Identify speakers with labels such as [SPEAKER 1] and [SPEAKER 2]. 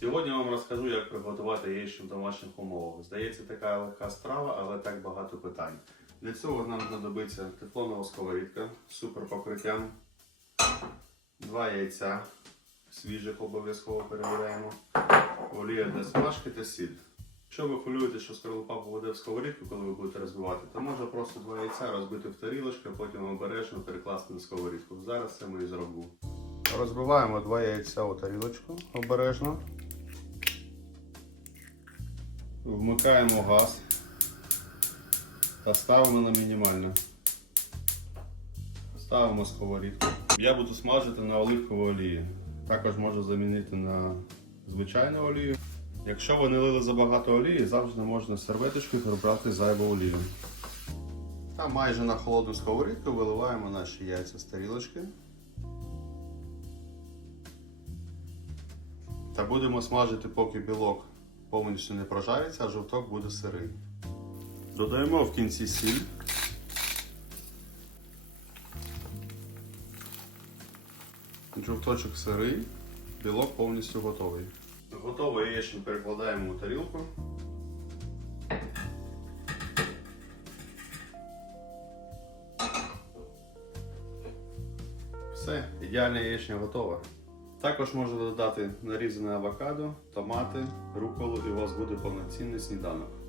[SPEAKER 1] Сьогодні вам розкажу, як приготувати яєчню в домашніх умовах. Здається, така легка страва, але так багато питань. Для цього нам знадобиться тефлонова сковорідка з суперпокриттям, два яйця свіжих обов'язково перевіряємо, олія для смажки та сіль. Якщо ви хвилюєте, що скорлупа попаде в сковорідку, коли ви будете розбивати, то можна просто два яйця розбити в тарілочку, а потім обережно перекласти на сковорідку. Зараз це ми і зробимо. Розбиваємо два яйця у тарілочку обережно. Вмикаємо газ та ставимо на мінімальну. Ставимо сковорідку. Я буду смажити на оливковій олії. Також можу замінити на звичайну олію. Якщо ви не лили забагато олії, завжди можна серветочкою прибрати зайву олію. Та майже на холодну сковорідку виливаємо наші яйця з тарілочки. Та будемо смажити, поки білок повністю не прожариться, а жовток буде сирий. Додаємо в кінці сіль. Жовточок сирий, білок повністю готовий. Готове яєчню перекладаємо у тарілку. Все, ідеальна яєчня готова. Також можна додати нарізане авокадо, томати, руколу і у вас буде повноцінний сніданок.